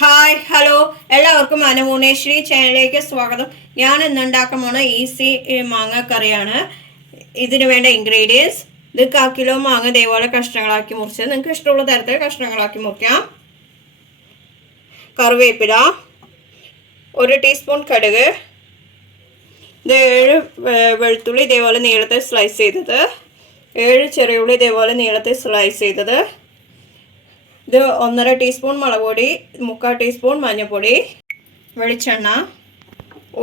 Hi hello എല്ലാവർക്കും അനുമൂണേശ്വരി ചാനലിലേക്ക് സ്വാഗതം. ഞാൻ ഇന്നുണ്ടാക്കാൻ പോണ ഈസി മാങ്ങ കറിയാണ്. ഇതിന് വേണ്ട ഇൻഗ്രീഡിയൻസ്: ഇത് 1/4 കിലോ മാങ്ങ ഇതേപോലെ കഷ്ണങ്ങളാക്കി മുറിച്ച് നിങ്ങൾക്ക് ഇഷ്ടമുള്ള തരത്തിൽ കഷ്ണങ്ങളാക്കി മുറിക്കാം. കറിവേപ്പില, 1 ടീസ്പൂൺ കടുക്, ഇത് 7 വെളുത്തുള്ളി ഇതേപോലെ നീളത്തിൽ സ്ലൈസ് ചെയ്തത്, 7 ചെറിയ ഉള്ളി ഇതേപോലെ നീളത്തിൽ സ്ലൈസ് ചെയ്തത്, ഇത് 1.5 ടീസ്പൂൺ മുളക് പൊടി, 3/4 ടീസ്പൂൺ മഞ്ഞൾപ്പൊടി, വെളിച്ചെണ്ണ,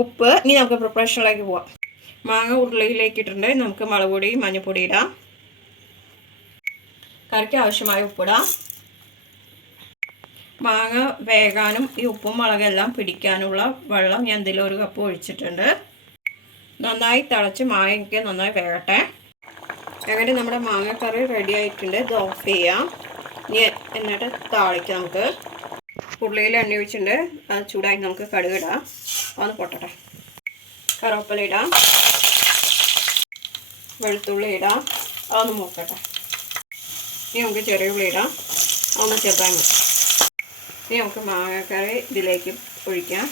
ഉപ്പ്. ഇനി നമുക്ക് പ്രിപ്പറേഷനിലേക്ക് പോവാം. മാങ്ങ ഉരുളിയിലേക്ക് ഇട്ടിട്ടുണ്ട്. നമുക്ക് മുളക് പൊടി മഞ്ഞൾപ്പൊടി ഇടാം. കറിക്ക് ആവശ്യമായ ഉപ്പിടാം. മാങ്ങ വേകാനും ഈ ഉപ്പും മുളകെല്ലാം പിടിക്കാനുള്ള വെള്ളം ഞാൻ ഇതിൽ 1 കപ്പ് ഒഴിച്ചിട്ടുണ്ട്. നന്നായി തിളച്ച് മാങ്ങയ്ക്ക് നന്നായി വേകട്ടെ. അങ്ങനെ നമ്മുടെ മാങ്ങക്കറി റെഡി ആയിട്ടുണ്ട്. ഇത് ഓഫ് ചെയ്യാം. ഇനി എന്നിട്ട് താളിക്കാം. നമുക്ക് ഉരുളിയിൽ എണ്ണ ഒഴിച്ചിട്ടുണ്ട്. അത് ചൂടായി നമുക്ക് കടുക് ഇടാം. അതൊന്ന് പൊട്ടട്ടെ. കറിവേപ്പില ഇടാം, വെളുത്തുള്ളി ഇടാം, അതൊന്ന് മൂക്കട്ടെ. ഇനി നമുക്ക് ചെറിയ ഉള്ളി ഇടാം, അതൊന്ന് ചെറുതായി മതി. ഇനി നമുക്ക് മാങ്ങക്കറി ഇതിലേക്ക് ഒഴിക്കാം.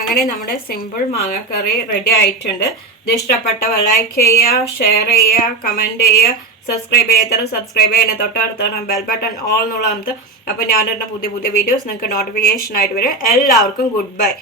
അങ്ങനെ നമ്മുടെ സിമ്പിൾ മാങ്ങക്കറി റെഡി ആയിട്ടുണ്ട്. ഇത് ഇഷ്ടപ്പെട്ടവ ലൈക്ക് ചെയ്യുക, ഷെയർ ചെയ്യുക, കമൻറ്റ് ചെയ്യുക, സബ്സ്ക്രൈബ് ചെയ്യാത്തവർ സബ്സ്ക്രൈബ് ചെയ്യുന്ന തൊട്ടടുത്താണ് ബെൽ ബട്ടൺ ഓൾ എന്നുള്ള അമർത്തുക. അപ്പോൾ ഞാനിടുന്ന പുതിയ വീഡിയോസ് നിങ്ങൾക്ക് നോട്ടിഫിക്കേഷൻ ആയിട്ട് വരും. എല്ലാവർക്കും ഗുഡ് ബൈ.